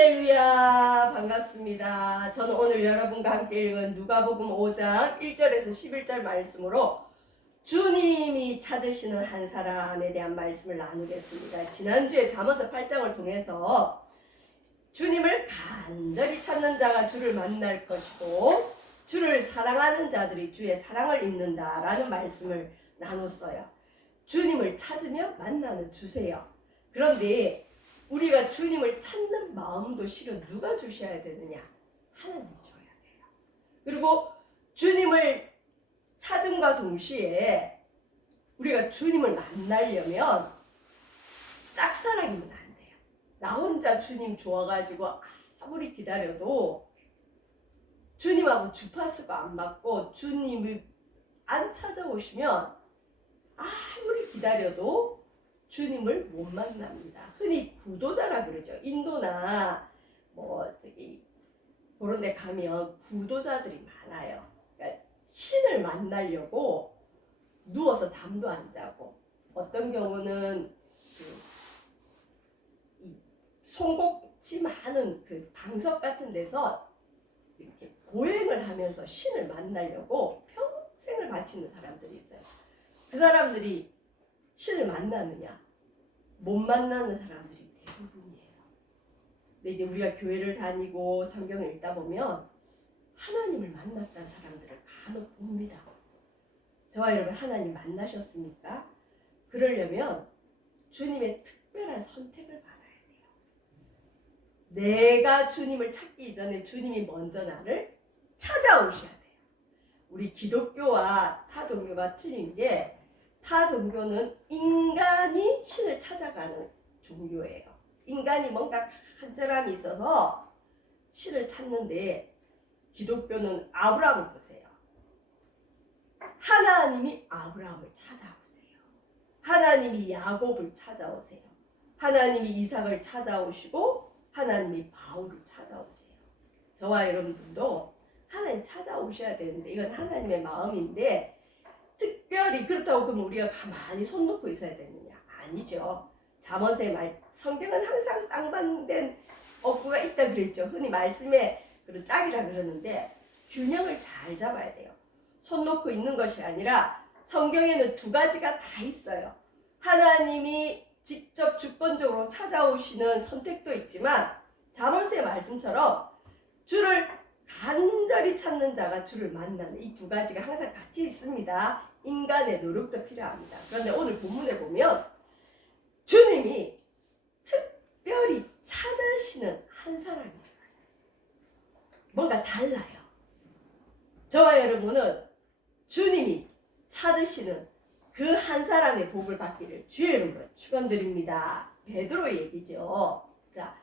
할렐루야, 반갑습니다. 저는 오늘 여러분과 함께 읽은 누가복음 5장 1절에서 11절 말씀으로 주님이 찾으시는 한 사람에 대한 말씀을 나누겠습니다. 지난주에 잠언서 8장을 통해서 주님을 간절히 찾는 자가 주를 만날 것이고 주를 사랑하는 자들이 주의 사랑을 입는다라는 말씀을 나눴어요. 주님을 찾으면 만나는 주세요. 그런데 우리가 주님을 찾는 마음도 실은 누가 주셔야 되느냐? 하나님이 줘야 돼요. 그리고 주님을 찾음과 동시에 우리가 주님을 만나려면 짝사랑이면 안 돼요. 나 혼자 주님 좋아가지고 아무리 기다려도 주님하고 주파수가 안 맞고 주님이 안 찾아오시면 아무리 기다려도 주님을 못 만납니다. 흔히 구도자라 그러죠. 인도나 그런 데 가면 구도자들이 많아요. 그러니까 신을 만나려고 누워서 잠도 안 자고, 어떤 경우는 송곳지 많은 그 방석 같은 데서 이렇게 보행을 하면서 신을 만나려고 평생을 바치는 사람들이 있어요. 그 사람들이 신을 만나느냐? 못 만나는 사람들이 대부분이에요. 근데 이제 우리가 교회를 다니고 성경을 읽다 보면 하나님을 만났다는 사람들을 간혹 봅니다. 저와 여러분, 하나님 만나셨습니까? 그러려면 주님의 특별한 선택을 받아야 돼요. 내가 주님을 찾기 이전에 주님이 먼저 나를 찾아오셔야 돼요. 우리 기독교와 타 종교가 틀린 게, 타 종교는 인간이 신을 찾아가는 종교예요. 인간이 뭔가 간절함이 있어서 신을 찾는데, 기독교는 아브라함을 보세요. 하나님이 아브라함을 찾아오세요. 하나님이 야곱을 찾아오세요. 하나님이 이삭을 찾아오시고 하나님이 바울을 찾아오세요. 저와 여러분들도 하나님 찾아오셔야 되는데, 이건 하나님의 마음인데, 특별히 그렇다고 그러면 우리가 가만히 손 놓고 있어야 되느냐? 아니죠. 잠언서의 말, 성경은 항상 쌍방된 어구가 있다 그랬죠. 흔히 말씀에 그런 짝이라 그러는데, 균형을 잘 잡아야 돼요. 손 놓고 있는 것이 아니라 성경에는 두 가지가 다 있어요. 하나님이 직접 주권적으로 찾아오시는 선택도 있지만, 잠언서의 말씀처럼 주를 간절히 찾는 자가 주를 만나는 이 두 가지가 항상 같이 있습니다. 인간의 노력도 필요합니다. 그런데 오늘 본문에 보면 주님이 특별히 찾으시는 한 사람이 있어요. 뭔가 달라요. 저와 여러분은 주님이 찾으시는 그 한 사람의 복을 받기를 주의 이름으로 축원드립니다. 베드로의 얘기죠. 자,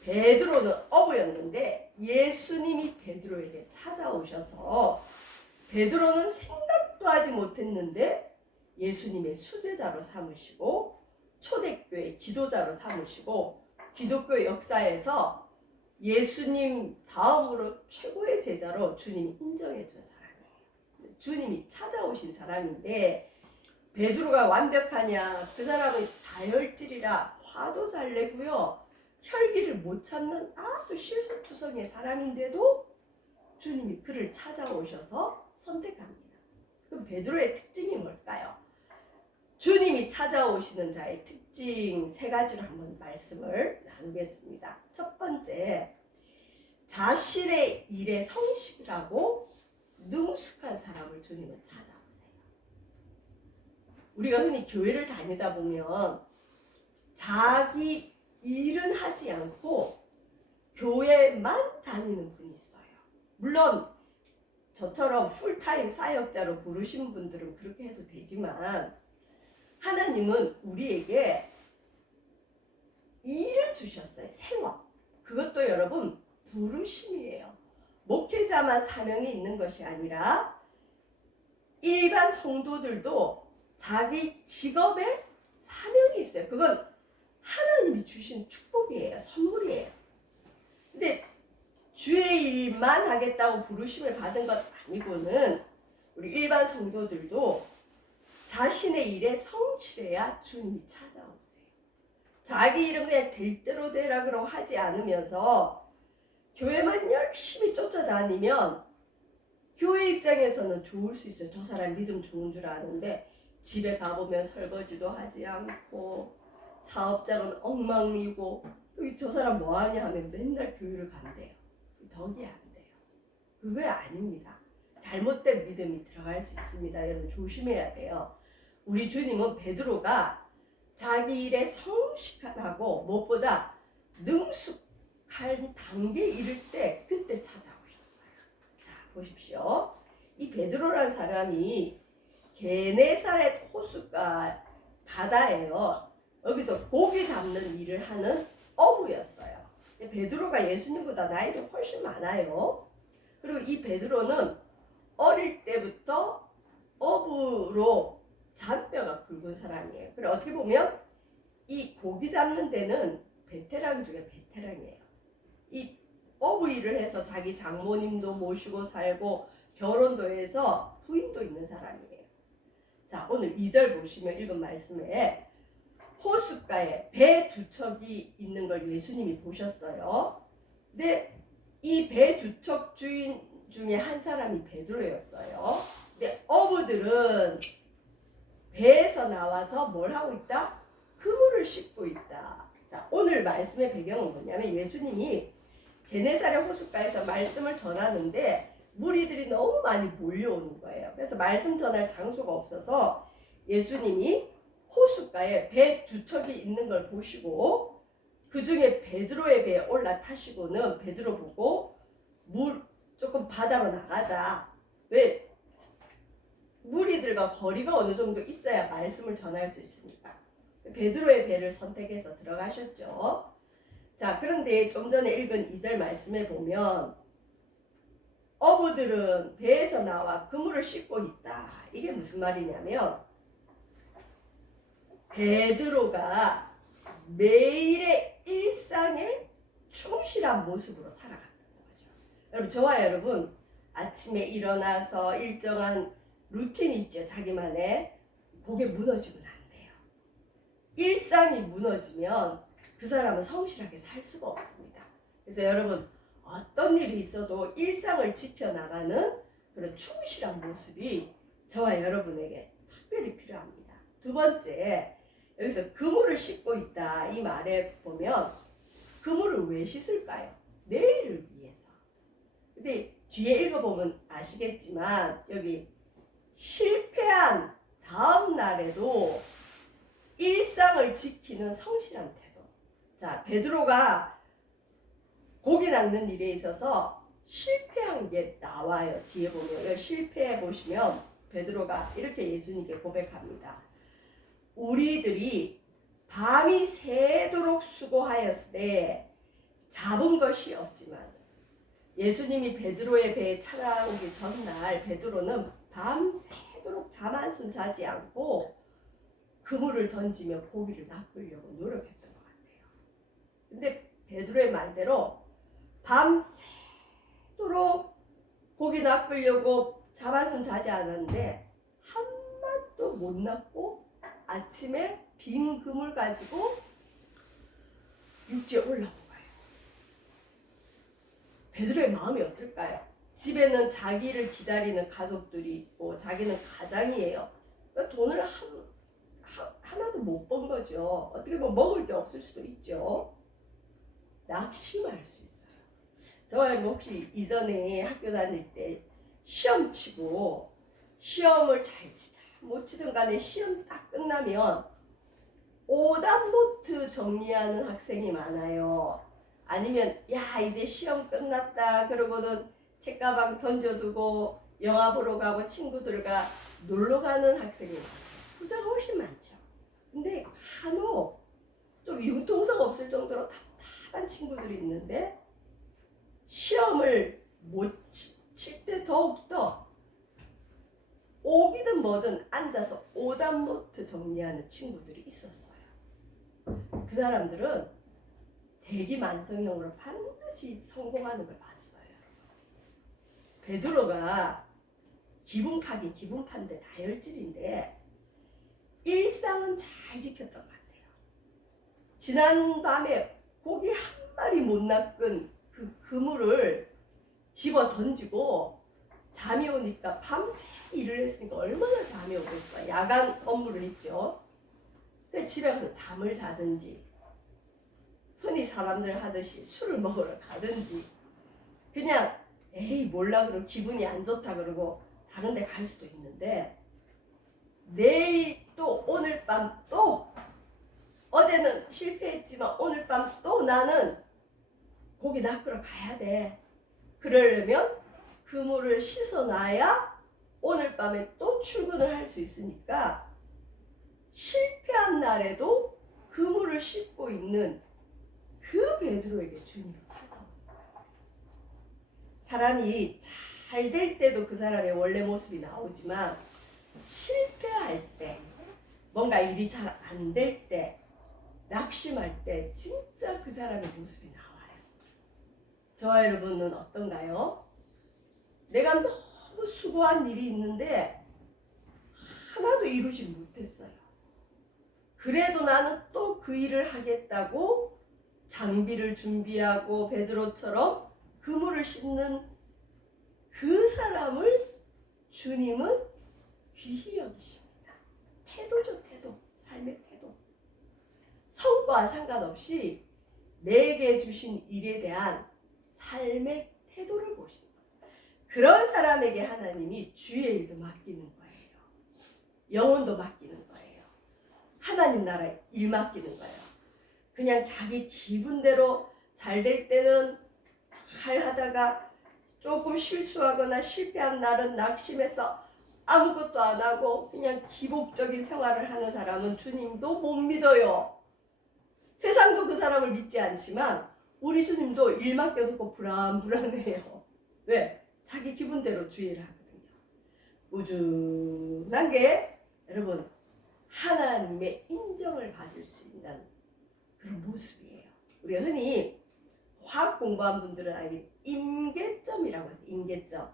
베드로는 어부였는데 예수님이 베드로에게 찾아오셔서, 베드로는 생각도 하지 못했는데 예수님의 수제자로 삼으시고 초대교회 지도자로 삼으시고 기독교 역사에서 예수님 다음으로 최고의 제자로 주님이 인정해 준 사람이에요. 주님이 찾아오신 사람인데, 베드로가 완벽하냐? 그 사람은 다혈질이라 화도 잘 내고요, 혈기를 못 참는 아주 실수투성이의 사람인데도 주님이 그를 찾아오셔서 선택합니다. 그럼 베드로의 특징이 뭘까요? 주님이 찾아오시는 자의 특징 세 가지로 한번 말씀을 나누겠습니다. 첫 번째, 자신의 일에 성실하고 능숙한 사람을 주님은 찾아오세요. 우리가 흔히 교회를 다니다 보면 자기 일은 하지 않고 교회만 다니는 분이 있어요. 물론 저처럼 풀타임 사역자로 부르신 분들은 그렇게 해도 되지만, 하나님은 우리에게 일을 주셨어요. 생업. 그것도 여러분 부르심이에요. 목회자만 사명이 있는 것이 아니라 일반 성도들도 자기 직업에 사명이 있어요. 그건 하나님이 주신 축복이에요. 선물이에요. 근데 주의 일만 하겠다고 부르심을 받은 것 아니고는 우리 일반 성도들도 자신의 일에 성실해야 주님이 찾아오세요. 자기 일은 그냥 될 대로 되라 그러고 하지 않으면서 교회만 열심히 쫓아다니면 교회 입장에서는 좋을 수 있어요. 저 사람 믿음 좋은 줄 아는데 집에 가보면 설거지도 하지 않고 사업장은 엉망이고 저 사람 뭐하냐 하면 맨날 교회를 간대요. 덕이 안 돼요. 그거 아닙니다. 잘못된 믿음이 들어갈 수 있습니다. 여러분 조심해야 돼요. 우리 주님은 베드로가 자기 일에 성실하고 무엇보다 능숙한 단계에 이를 때 그때 찾아오셨어요. 자 보십시오. 이 베드로라는 사람이 게네사렛 호숫가 바다예요. 여기서 고기 잡는 일을 하는 어부였어요. 베드로가 예수님보다 나이도 훨씬 많아요. 그리고 이 베드로는 어릴 때부터 어부로 잔뼈가 굵은 사람이에요. 그리고 어떻게 보면 이 고기 잡는 데는 베테랑 중에 베테랑이에요. 이 어부 일을 해서 자기 장모님도 모시고 살고 결혼도 해서 부인도 있는 사람이에요. 자 오늘 2절 보시면 읽은 말씀에 호숫가에 배 두 척이 있는 걸 예수님이 보셨어요. 근데 이 배 두 척 주인 중에 한 사람이 베드로였어요. 근데 어부들은 배에서 나와서 뭘 하고 있다? 그물을 싣고 있다. 자, 오늘 말씀의 배경은 뭐냐면 예수님이 게네사렛 호숫가에서 말씀을 전하는데 무리들이 너무 많이 몰려오는 거예요. 그래서 말씀 전할 장소가 없어서 예수님이 호숫가에 배 두 척이 있는 걸 보시고 그 중에 베드로의 배에 올라타시고는 베드로 보고 물 조금 바다로 나가자. 왜? 무리들과 거리가 어느 정도 있어야 말씀을 전할 수 있으니까. 베드로의 배를 선택해서 들어가셨죠. 자, 그런데 좀 전에 읽은 2절 말씀에 보면 어부들은 배에서 나와 그물을 싣고 있다. 이게 무슨 말이냐면 베드로가 매일의 일상에 충실한 모습으로 살아간다는 거죠. 여러분 저와 여러분 아침에 일어나서 일정한 루틴이 있죠. 자기만의. 그게 무너지면 안 돼요. 일상이 무너지면 그 사람은 성실하게 살 수가 없습니다. 그래서 여러분 어떤 일이 있어도 일상을 지켜나가는 그런 충실한 모습이 저와 여러분에게 특별히 필요합니다. 두 번째, 여기서 그물을 싣고 있다 이 말에 보면 그물을 왜 씻을까요? 내일을 위해서. 근데 뒤에 읽어보면 아시겠지만 여기 실패한 다음 날에도 일상을 지키는 성실한 태도. 자, 베드로가 고기 낚는 일에 있어서 실패한 게 나와요. 뒤에 보면 여기 실패해 보시면 베드로가 이렇게 예수님께 고백합니다. 우리들이 밤이 새도록 수고하였으되 잡은 것이 없지만 예수님이 베드로의 배에 찾아오기 전날 베드로는 밤새도록 잠 한숨 자지 않고 그물을 던지며 고기를 낚으려고 노력했던 것 같아요. 근데 베드로의 말대로 밤새도록 고기 낚으려고 잠 한숨 자지 않았는데 한 마도 못 낚고 아침에 빈 그물 가지고 육지에 올라온 거예요. 베드로의 마음이 어떨까요? 집에는 자기를 기다리는 가족들이 있고 자기는 가장이에요. 그러니까 돈을 하나도 못 번 거죠. 어떻게 보면 먹을 게 없을 수도 있죠. 낙심할 수 있어요. 저와 혹시 이전에 학교 다닐 때 시험 치고 시험을 잘 치든 못 치든 간에 시험 딱 끝나면 오답 노트 정리하는 학생이 많아요. 아니면 야 이제 시험 끝났다 그러고는 책가방 던져두고 영화 보러 가고 친구들과 놀러 가는 학생이 많아요. 부자가 훨씬 많죠. 근데 간혹 좀 융통성 없을 정도로 답답한 친구들이 있는데 시험을 못 칠 때 더욱더 오기든 뭐든 앉아서 오답 노트 정리하는 친구들이 있었어요. 그 사람들은 대기만성형으로 반드시 성공하는 걸 봤어요. 베드로가 기분파긴 기분파인데 다혈질인데 일상은 잘 지켰던 것 같아요. 지난 밤에 고기 한 마리 못 낚은 그 그물을 집어 던지고 잠이 오니까 밤새 일을 했으니까 얼마나 잠이 오겠어. 야간 업무를 했죠. 근데 집에 가서 잠을 자든지 흔히 사람들 하듯이 술을 먹으러 가든지 그냥 에이 몰라 그러고 기분이 안 좋다 그러고 다른 데 갈 수도 있는데 내일 또 오늘 밤 또 어제는 실패했지만 오늘 밤 또 나는 고기 낚으러 가야 돼. 그러려면 그물을 씻어놔야 오늘 밤에 또 출근을 할 수 있으니까 실패한 날에도 그물을 씻고 있는 그 베드로에게 주님이 찾아옵니다. 사람이 잘 될 때도 그 사람의 원래 모습이 나오지만 실패할 때 뭔가 일이 잘 안 될 때 낙심할 때 진짜 그 사람의 모습이 나와요. 저와 여러분은 어떤가요? 내가 너무 수고한 일이 있는데 하나도 이루지 못했어요. 그래도 나는 또 그 일을 하겠다고 장비를 준비하고 베드로처럼 그물을 씻는 그 사람을 주님은 귀히 여기십니다. 태도죠, 태도. 삶의 태도. 성과 상관없이 내게 주신 일에 대한 삶의 태도를 보시는 거예요. 그런 사람에게 하나님이 주의 일도 맡기는 거예요. 영혼도 맡기는 거예요. 하나님 나라에 일 맡기는 거예요. 그냥 자기 기분대로 잘 될 때는 잘 하다가 조금 실수하거나 실패한 날은 낙심해서 아무것도 안 하고 그냥 기복적인 생활을 하는 사람은 주님도 못 믿어요. 세상도 그 사람을 믿지 않지만 우리 주님도 일 맡겨놓고 불안불안해요. 왜? 자기 기분대로 주의를 하거든요. 꾸준한 게 여러분 하나님의 인정을 받을 수 있는 그런 모습이에요. 우리가 흔히 화학 공부한 분들은 알기 임계점이라고 해서 임계점.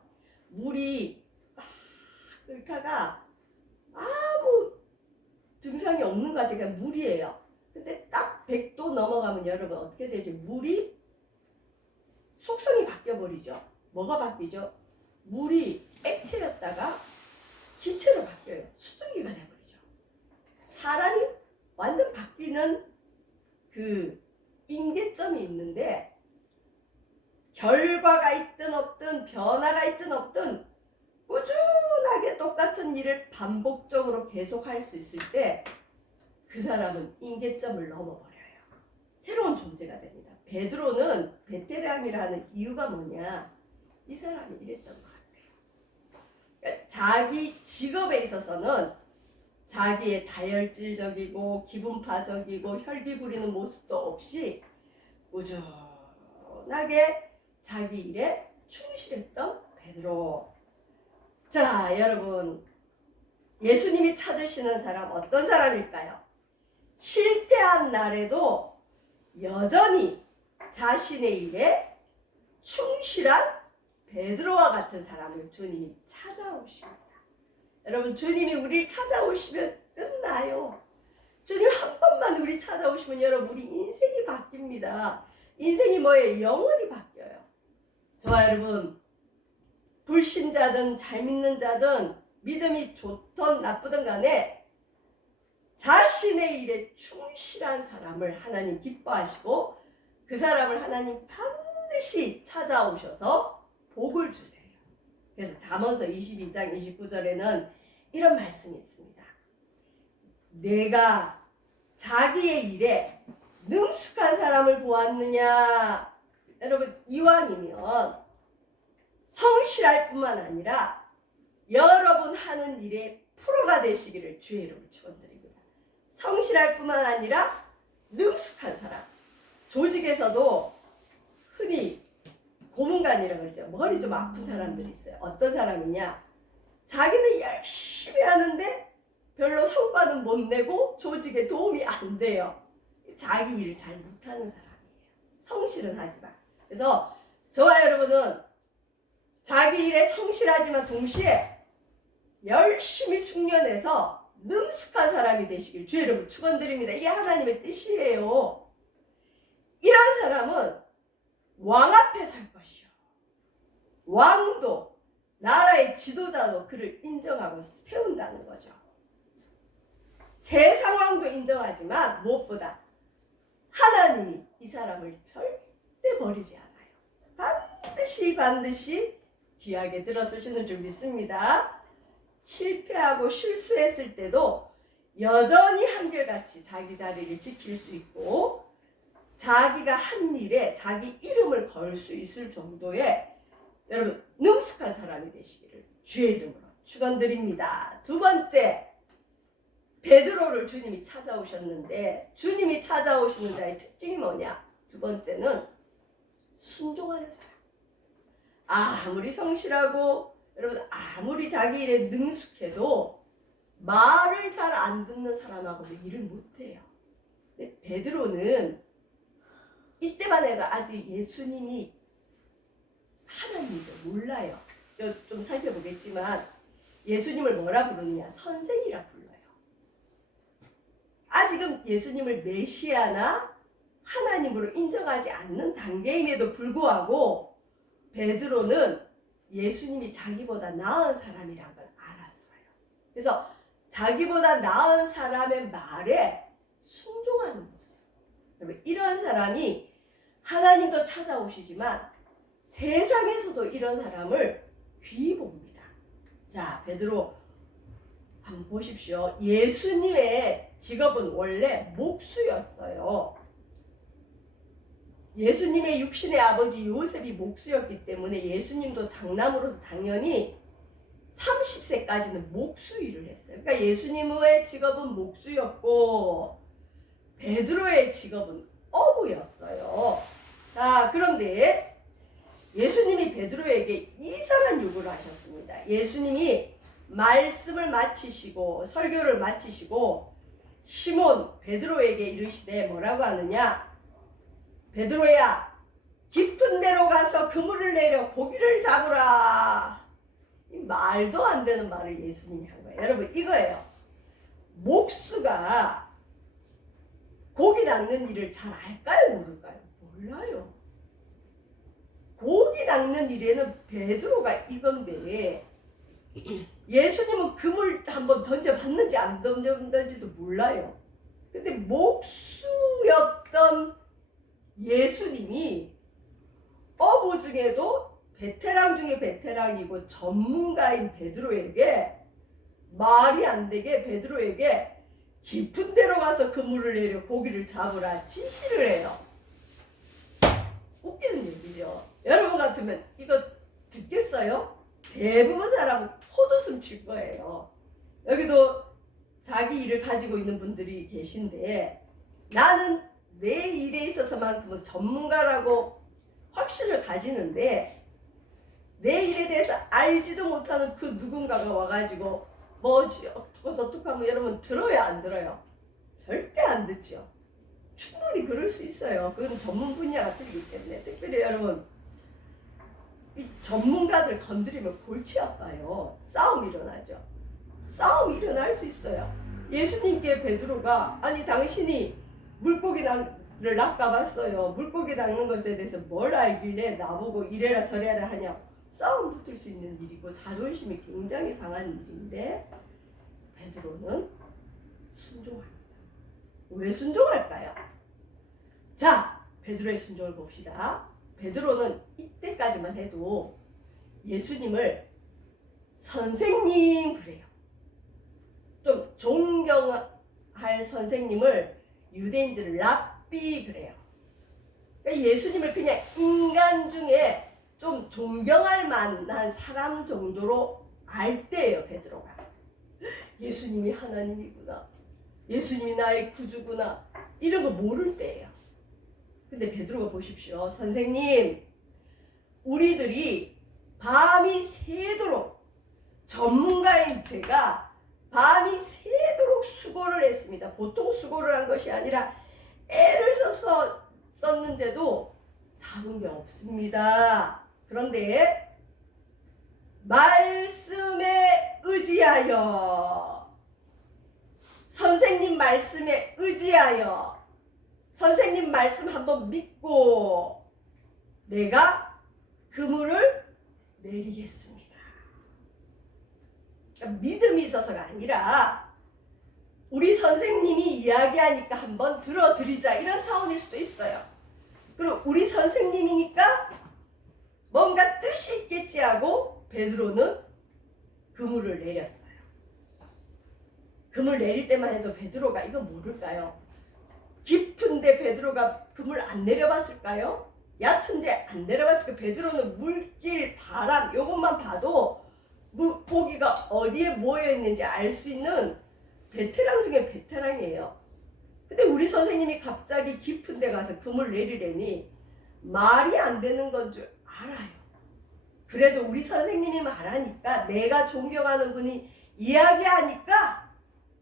물이 막 끓다가 아무 증상이 없는 것 같아요. 그냥 물이에요. 근데 딱 100도 넘어가면 여러분 어떻게 되죠? 물이 속성이 바뀌어버리죠. 뭐가 바뀌죠? 물이 액체였다가 기체로 바뀌어요. 수증기가 돼버리죠. 사람이 완전 바뀌는 그 임계점이 있는데 결과가 있든 없든 변화가 있든 없든 꾸준하게 똑같은 일을 반복적으로 계속할 수 있을 때 그 사람은 임계점을 넘어버려요. 새로운 존재가 됩니다. 베드로는 베테랑이라는 이유가 뭐냐? 이 사람이 이랬던 것 같아요. 그러니까 자기 직업에 있어서는 자기의 다혈질적이고 기분파적이고 혈기 부리는 모습도 없이 꾸준하게 자기 일에 충실했던 베드로. 자, 여러분 예수님이 찾으시는 사람 어떤 사람일까요? 실패한 날에도 여전히 자신의 일에 충실한 베드로와 같은 사람을 주님이 찾아오십니다. 여러분 주님이 우리를 찾아오시면 끝나요. 주님 한 번만 우리 찾아오시면 여러분 우리 인생이 바뀝니다. 인생이 뭐예요? 영원히 바뀌어요. 저와 여러분 불신자든 잘 믿는 자든 믿음이 좋든 나쁘든 간에 자신의 일에 충실한 사람을 하나님 기뻐하시고 그 사람을 하나님 반드시 찾아오셔서 복을 주세요. 그래서 잠언서 22장 29절에는 이런 말씀이 있습니다. 내가 자기의 일에 능숙한 사람을 보았느냐. 여러분 이왕이면 성실할 뿐만 아니라 여러분 하는 일에 프로가 되시기를 주의 이름으로 축원드립니다. 성실할 뿐만 아니라 능숙한 사람. 조직에서도 흔히 고문관이라고 그러죠. 머리 좀 아픈 사람들이 있어요. 어떤 사람이냐? 자기는 열심히 하는데 별로 성과는 못 내고 조직에 도움이 안 돼요. 자기 일을 잘 못하는 사람이에요. 성실은 하지만. 그래서 저와 여러분은 자기 일에 성실하지만 동시에 열심히 숙련해서 능숙한 사람이 되시길 주의 이름으로 축원드립니다. 이게 하나님의 뜻이에요. 이런 사람은 왕 앞에 설 것이요. 왕도 나라의 지도자도 그를 인정하고 세운다는 거죠. 세상 왕도 인정하지만 무엇보다 하나님이 이 사람을 절대 버리지 않아요. 반드시 귀하게 들어서시는 줄 믿습니다. 실패하고 실수했을 때도 여전히 한결같이 자기 자리를 지킬 수 있고 자기가 한 일에 자기 이름을 걸 수 있을 정도의 여러분 능숙한 사람이 되시기를 주의 이름으로 축원드립니다. 두 번째, 베드로를 주님이 찾아오셨는데 주님이 찾아오시는 자의 특징이 뭐냐? 두 번째는 순종하는 사람. 아무리 성실하고 여러분 아무리 자기 일에 능숙해도 말을 잘 안 듣는 사람하고는 일을 못해요. 근데 베드로는 이때만 해도 아직 예수님이 하나님을 몰라요. 좀 살펴보겠지만 예수님을 뭐라 부르느냐? 선생이라 불러요. 아직은 예수님을 메시아나 하나님으로 인정하지 않는 단계임에도 불구하고 베드로는 예수님이 자기보다 나은 사람이라는 걸 알았어요. 그래서 자기보다 나은 사람의 말에 순종하는 모습. 여러분, 이런 사람이 하나님도 찾아오시지만 세상에서도 이런 사람을 귀히 봅니다. 자, 베드로 한번 보십시오. 예수님의 직업은 원래 목수였어요. 예수님의 육신의 아버지 요셉이 목수였기 때문에 예수님도 장남으로서 당연히 30세까지는 목수 일을 했어요. 그러니까 예수님의 직업은 목수였고 베드로의 직업은 어부였어요. 자, 그런데 예수님이 베드로에게 이상한 요구를 하셨습니다. 예수님이 말씀을 마치시고 설교를 마치시고 시몬 베드로에게 이르시되 뭐라고 하느냐? 베드로야, 깊은 데로 가서 그물을 내려 고기를 잡으라. 이 말도 안 되는 말을 예수님이 한 거예요. 여러분, 이거예요. 목수가 고기 낚는 일을 잘 알까요? 모를까요? 몰라요. 고기 낚는 일에는 베드로가 이건데 예수님은 그물 한번 던져봤는지 안 던져봤는지도 몰라요. 근데 목수였던 예수님이 어부 중에도 베테랑 중에 베테랑이고 전문가인 베드로에게 말이 안 되게 베드로에게 깊은 데로 가서 그물을 내려 고기를 잡으라 지시를 해요. 웃기는 얘기죠. 여러분 같으면 이거 듣겠어요? 대부분 사람은 헛웃음 칠 거예요. 여기도 자기 일을 가지고 있는 분들이 계신데 나는 내 일에 있어서만큼은 전문가라고 확신을 가지는데 내 일에 대해서 알지도 못하는 그 누군가가 와가지고 뭐지 어떻고 저떻고 하면 여러분 들어요 안 들어요? 절대 안 듣죠. 충분히 그럴 수 있어요. 그건 전문 분야가 틀리기 때문에. 특별히 여러분 이 전문가들 건드리면 골치 아파요. 싸움 일어나죠. 싸움 일어날 수 있어요. 예수님께 베드로가 아니 당신이 물고기를 낚아봤어요. 물고기 낚는 것에 대해서 뭘 알길래 나보고 이래라 저래라 하냐. 싸움 붙을 수 있는 일이고 자존심이 굉장히 상한 일인데 베드로는 순종합니다. 왜 순종할까요? 자, 베드로의 순종을 봅시다. 베드로는 이때까지만 해도 예수님을 선생님 그래요. 좀 존경할 선생님을 유대인들은 랍비 그래요. 그러니까 예수님을 그냥 인간 중에 좀 존경할 만한 사람 정도로 알 때예요. 베드로가 예수님이 하나님이구나, 예수님이 나의 구주구나 이런 거 모를 때예요. 근데 베드로가 보십시오. 선생님, 우리들이 밤이 새도록 전문가인 제가 밤이 새도록 수고를 했습니다. 보통 수고를 한 것이 아니라 애를 써서 썼는데도 잡은 게 없습니다. 그런데 말씀에 의지하여 선생님 말씀에 의지하여 선생님 말씀 한번 믿고 내가 그물을 내리겠습니다. 그러니까 믿음이 있어서가 아니라 우리 선생님이 이야기하니까 한번 들어드리자 이런 차원일 수도 있어요. 그리고 우리 선생님이니까 뭔가 뜻이 있겠지 하고 베드로는 그물을 내렸어요. 그물 내릴 때만 해도 베드로가 이거 모를까요? 깊은데 베드로가 그물 안 내려봤을까요? 얕은데 안 내려봤을까요? 베드로는 물길, 바람 이것만 봐도 고기가 어디에 모여있는지 알 수 있는 베테랑 중에 베테랑이에요. 근데 우리 선생님이 갑자기 깊은 데 가서 그물 내리려니 말이 안 되는 건 줄 알아요. 그래도 우리 선생님이 말하니까 내가 존경하는 분이 이야기하니까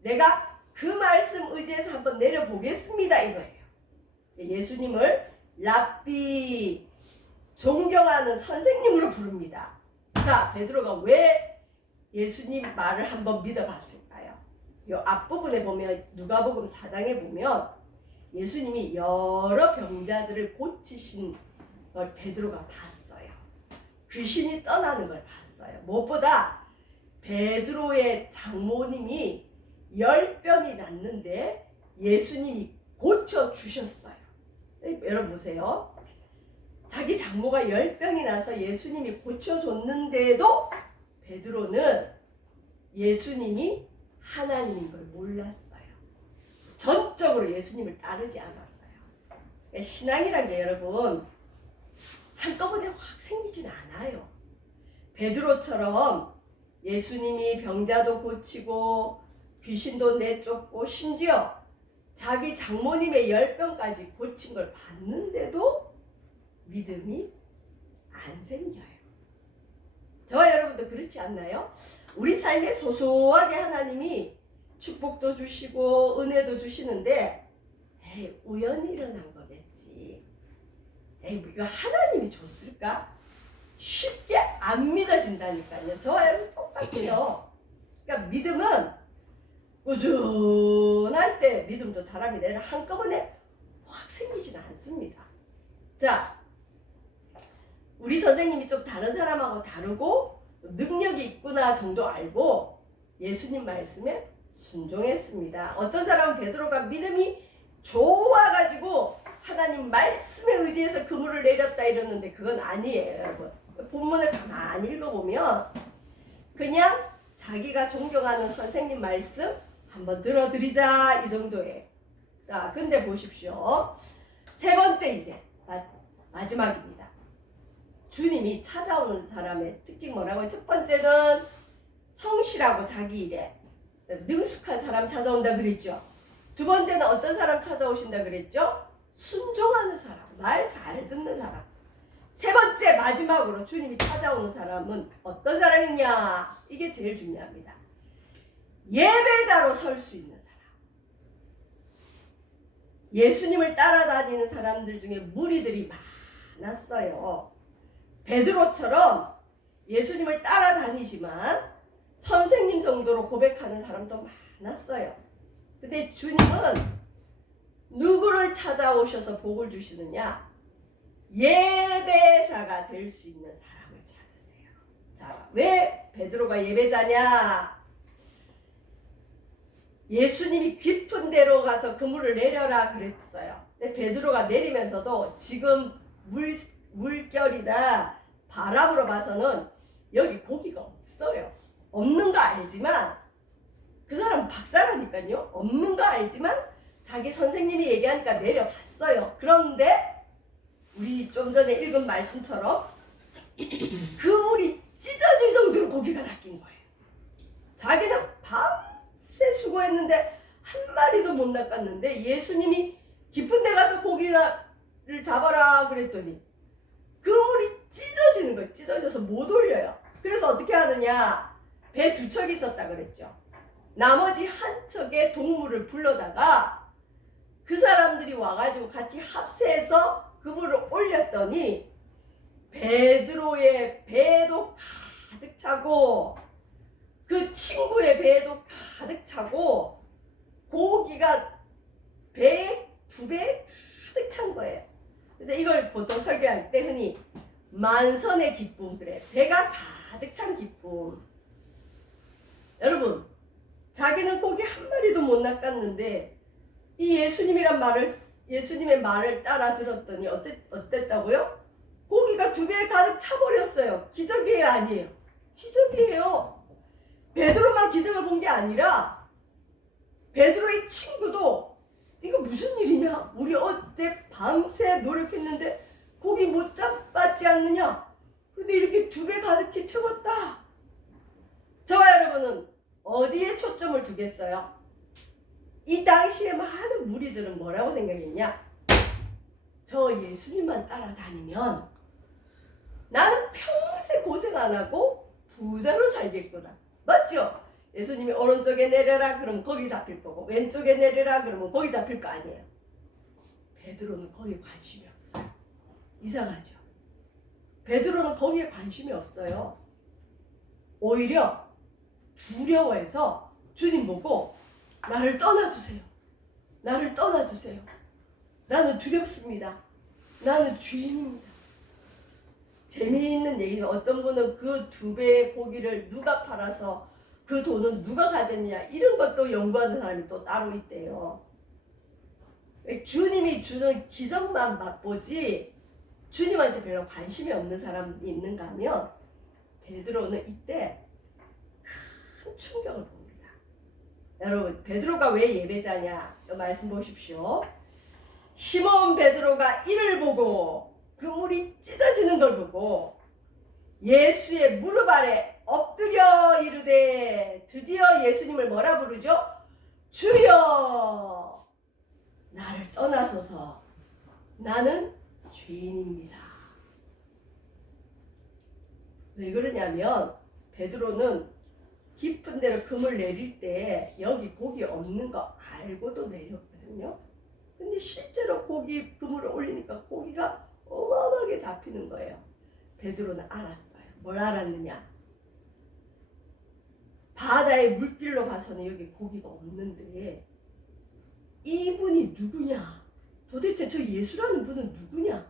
내가 그 말씀 의지해서 한번 내려보겠습니다 이거예요. 예수님을 랍비, 존경하는 선생님으로 부릅니다. 자, 베드로가 왜 예수님 말을 한번 믿어봤을까요? 이 앞부분에 보면 누가복음 4장에 보면 예수님이 여러 병자들을 고치신 걸 베드로가 봤어요. 귀신이 떠나는 걸 봤어요. 무엇보다 베드로의 장모님이 열병이 났는데 예수님이 고쳐주셨어요. 여러분 보세요. 자기 장모가 열병이 나서 예수님이 고쳐줬는데도 베드로는 예수님이 하나님인 걸 몰랐어요. 전적으로 예수님을 따르지 않았어요. 신앙이란 게 여러분 한꺼번에 확 생기진 않아요. 베드로처럼 예수님이 병자도 고치고 귀신도 내쫓고 심지어 자기 장모님의 열병까지 고친 걸 봤는데도 믿음이 안 생겨요. 저와 여러분도 그렇지 않나요? 우리 삶에 소소하게 하나님이 축복도 주시고 은혜도 주시는데 에이 우연히 일어난 거겠지. 에이 이거 하나님이 줬을까? 쉽게 안 믿어진다니까요. 저와 여러분 똑같아요. 그러니까 믿음은 꾸준할 때 믿음도 자랍니다. 한꺼번에 확 생기지는 않습니다. 자, 우리 선생님이 좀 다른 사람하고 다르고 능력이 있구나 정도 알고 예수님 말씀에 순종했습니다. 어떤 사람은 베드로가 믿음이 좋아가지고 하나님 말씀에 의지해서 그물을 내렸다 이러는데 그건 아니에요, 여러분. 본문을 가만히 읽어보면 그냥 자기가 존경하는 선생님 말씀 한번 들어드리자 이 정도예요. 자, 근데 보십시오. 세 번째 이제 마지막입니다. 주님이 찾아오는 사람의 특징 뭐라고요? 첫 번째는 성실하고 자기 일에 능숙한 사람 찾아온다 그랬죠. 두 번째는 어떤 사람 찾아오신다 그랬죠? 순종하는 사람, 말 잘 듣는 사람. 세 번째 마지막으로 주님이 찾아오는 사람은 어떤 사람이냐? 이게 제일 중요합니다. 예배자로 설 수 있는 사람. 예수님을 따라다니는 사람들 중에 무리들이 많았어요. 베드로처럼 예수님을 따라다니지만 선생님 정도로 고백하는 사람도 많았어요. 근데 주님은 누구를 찾아오셔서 복을 주시느냐? 예배자가 될 수 있는 사람을 찾으세요. 자, 왜 베드로가 예배자냐? 예수님이 깊은 데로 가서 그물을 내려라 그랬어요. 근데 베드로가 내리면서도 지금 물결이나 바람으로 봐서는 여기 고기가 없어요. 없는 거 알지만 그 사람은 박사라니까요. 없는 거 알지만 자기 선생님이 얘기하니까 내려봤어요. 그런데 우리 좀 전에 읽은 말씀처럼 그물이 찢어질 정도로 고기가 낚인 거예요. 자기는 밤새 수고했는데 한 마리도 못 낚았는데 예수님이 깊은 데 가서 고기를 잡아라 그랬더니 그물이 찢어지는 거예요. 찢어져서 못 올려요. 그래서 어떻게 하느냐? 배 두 척이 있었다 그랬죠. 나머지 한 척의 동물을 불러다가 그 사람들이 와가지고 같이 합세해서 그물을 올렸더니 베드로의 배도 가득 차고 그 친구의 배도 가득 차고 고기가 배에 2배 가득 찬 거예요. 그래서 이걸 보통 설교할 때 흔히 만선의 기쁨, 그래, 배가 가득 찬 기쁨. 여러분, 자기는 고기 한 마리도 못 낚았는데 이 예수님의 말을 따라 들었더니 어땠다고요? 고기가 2배에 가득 차버렸어요. 기적이에요, 아니에요? 기적이에요. 베드로만 기적을 본 게 아니라 베드로의 친구도 이거 무슨 일이냐? 우리 어제 밤새 노력했는데 고기 못 잡았지 않느냐? 근데 이렇게 2배 가득히 채웠다. 저와 여러분은 어디에 초점을 두겠어요? 이 당시에 많은 무리들은 뭐라고 생각했냐? 저 예수님만 따라다니면 나는 평생 고생 안 하고 부자로 살겠구나. 맞죠? 예수님이 오른쪽에 내려라 그러면 거기 잡힐 거고, 왼쪽에 내려라 그러면 거기 잡힐 거 아니에요. 베드로는 거기에 관심이 없어요. 이상하죠? 베드로는 거기에 관심이 없어요. 오히려 두려워해서 주님 보고 나를 떠나주세요. 나를 떠나주세요. 나는 두렵습니다. 나는 죄인입니다. 재미있는 얘기는 어떤 분은 그 2배의 고기를 누가 팔아서 그 돈은 누가 가졌냐 이런 것도 연구하는 사람이 또 따로 있대요. 주님이 주는 기적만 맛보지 주님한테 별로 관심이 없는 사람이 있는가 하면 베드로는 이때 큰 충격을 봅니다. 여러분, 베드로가 왜 예배자냐? 이 말씀 보십시오. 시몬 베드로가 이를 보고 그 물이 찢어지는 걸 보고 예수의 무릎 아래 엎드려 이르되, 드디어 예수님을 뭐라 부르죠? 주여 나를 떠나소서 나는 죄인입니다. 왜 그러냐면 베드로는 깊은 데로 금을 내릴 때 여기 고기 없는 거 알고도 내렸거든요. 근데 실제로 그물을 올리니까 고기가 어마어마하게 잡히는 거예요. 베드로는 알았어요. 뭘 알았느냐? 바다의 물길로 봐서는 여기 고기가 없는데 이분이 누구냐? 도대체 저 예수라는 분은 누구냐?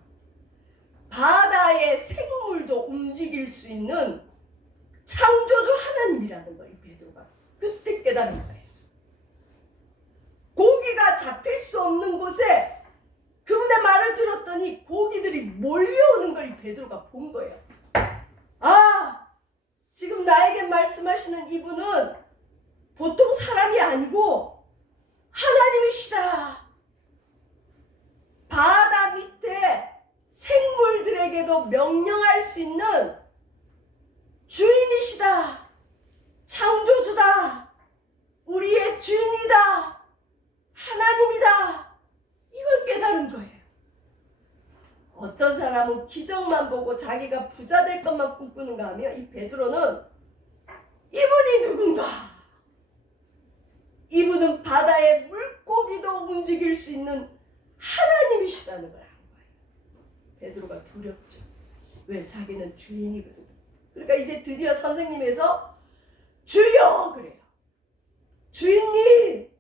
바다의 생물도 움직일 수 있는 창조주 하나님이라는 거예요. 베드로가 그때 깨달은 거예요. 고기가 잡힐 수 없는 곳에 그분의 말을 들었더니 고기들이 몰려오는 걸 이 베드로가 본 거예요. 아, 지금 나에게 말씀하시는 이분은 보통 사람이 아니고 하나님이시다. 바다 밑에 생물들에게도 명령할 수 있는 주인이시다. 창조주다. 우리의 주인이다. 하나님이다. 이걸 깨달은 거예요. 어떤 사람은 기적만 보고 자기가 부자 될 것만 꿈꾸는가 하면 이 베드로는 이분이 누군가? 이분은 바다의 물고기도 움직일 수 있는 하나님이시라는 걸 한 거예요. 베드로가 두렵죠. 왜? 자기는 주인이거든요. 그러니까 이제 드디어 선생님에서 주여 그래요. 주인님,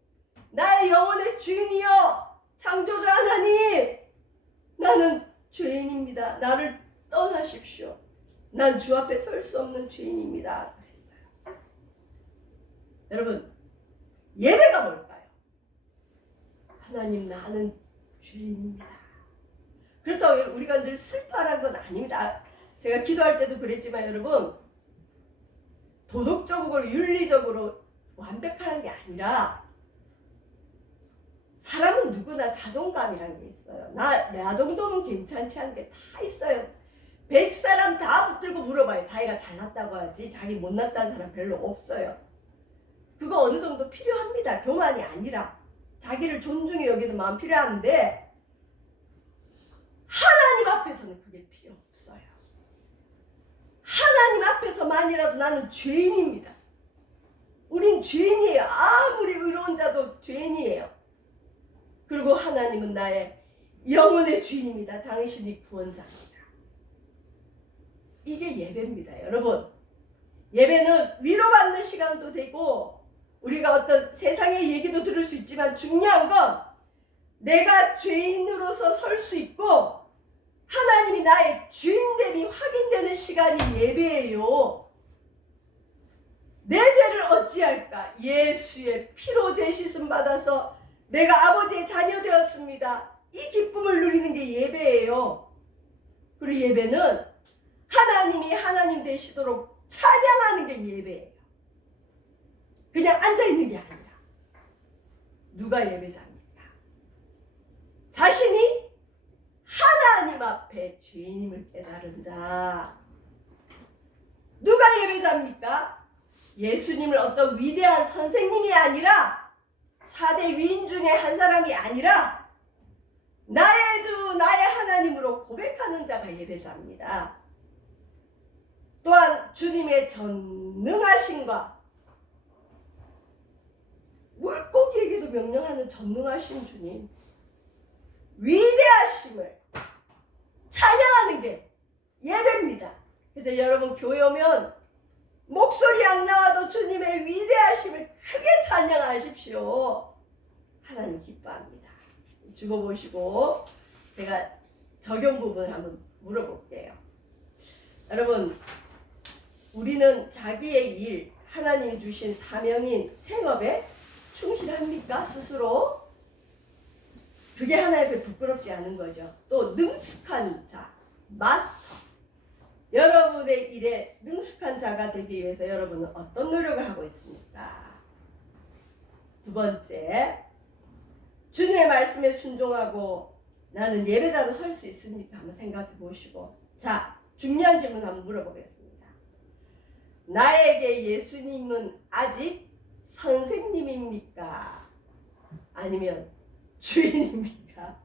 나의 영혼의 주인이여, 창조주 하나님, 나는 죄인입니다. 나를 떠나십시오. 난 주 앞에 설 수 없는 죄인입니다. 그랬어요. 여러분, 예배가 뭘까요? 하나님, 나는 죄인입니다. 그렇다고 우리가 늘 슬퍼하는 건 아닙니다. 제가 기도할 때도 그랬지만 여러분, 도덕적으로 윤리적으로 완벽한 게 아니라 사람은 누구나 자존감이라는 게 있어요. 나 정도는 괜찮지 않은 게 다 있어요. 100사람 다 붙들고 물어봐요. 자기가 잘났다고 하지 자기 못났다는 사람 별로 없어요. 그거 어느 정도 필요합니다. 교만이 아니라 자기를 존중해 여기는 마음 필요한데 하나님 앞에서는 그게 필요 없어요. 하나님 앞에서만이라도 나는 죄인입니다. 우린 죄인이에요. 아무리 의로운 자도 죄인이에요. 그리고 하나님은 나의 영혼의 주인입니다. 당신이 구원자입니다. 이게 예배입니다. 여러분, 예배는 위로받는 시간도 되고 우리가 어떤 세상의 얘기도 들을 수 있지만 중요한 건 내가 죄인으로서 설 수 있고 하나님이 나의 주인됨이 확인되는 시간이 예배예요. 내 죄를 어찌할까? 예수의 피로 죄 씻음 받아서 내가 아버지의 자녀 되었습니다. 이 기쁨을 누리는 게 예배예요. 그리고 예배는 하나님이 하나님 되시도록 찬양하는 게 예배예요. 그냥 앉아있는 게 아니라. 누가 예배자입니까? 자신이 하나님 앞에 죄인임을 깨달은 자. 누가 예배자입니까? 예수님을 어떤 위대한 선생님이 아니라 4대 위인 중에 한 사람이 아니라 나의 주 나의 하나님으로 고백하는 자가 예배자입니다. 또한 주님의 전능하심과 물고기에게도 명령하는 전능하신 주님 위대하심을 찬양하는 게 예배입니다. 그래서 여러분 교회 오면 목소리 안 나와도 주님의 위대하심을 크게 찬양하십시오. 하나님 기뻐합니다. 죽어보시고 제가 적용 부분을 한번 물어볼게요. 여러분, 우리는 자기의 일, 하나님이 주신 사명인 생업에 충실합니까? 스스로? 그게 하나님 앞에 부끄럽지 않은 거죠. 또 능숙한 자, 마스터. 여러분의 일에 능숙한 자가 되기 위해서 여러분은 어떤 노력을 하고 있습니까? 두 번째, 주님의 말씀에 순종하고 나는 예배자로 설 수 있습니까? 한번 생각해 보시고. 자, 중요한 질문 한번 물어보겠습니다. 나에게 예수님은 아직 선생님입니까? 아니면 주인입니까?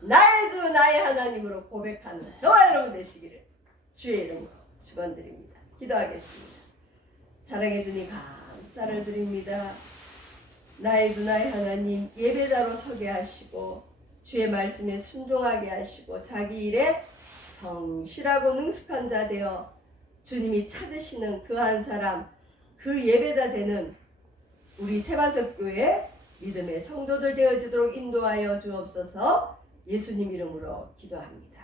나의 주 나의 하나님으로 고백하는 저와 여러분 되시기를 주의 이름으로 축원드립니다. 기도하겠습니다. 사랑해 주님 감사를 드립니다. 나의 주 나의 하나님 예배자로 서게 하시고 주의 말씀에 순종하게 하시고 자기 일에 성실하고 능숙한 자 되어 주님이 찾으시는 그 한 사람 그 예배자 되는 우리 세반석교회 믿음의 성도들 되어지도록 인도하여 주옵소서. 예수님 이름으로 기도합니다.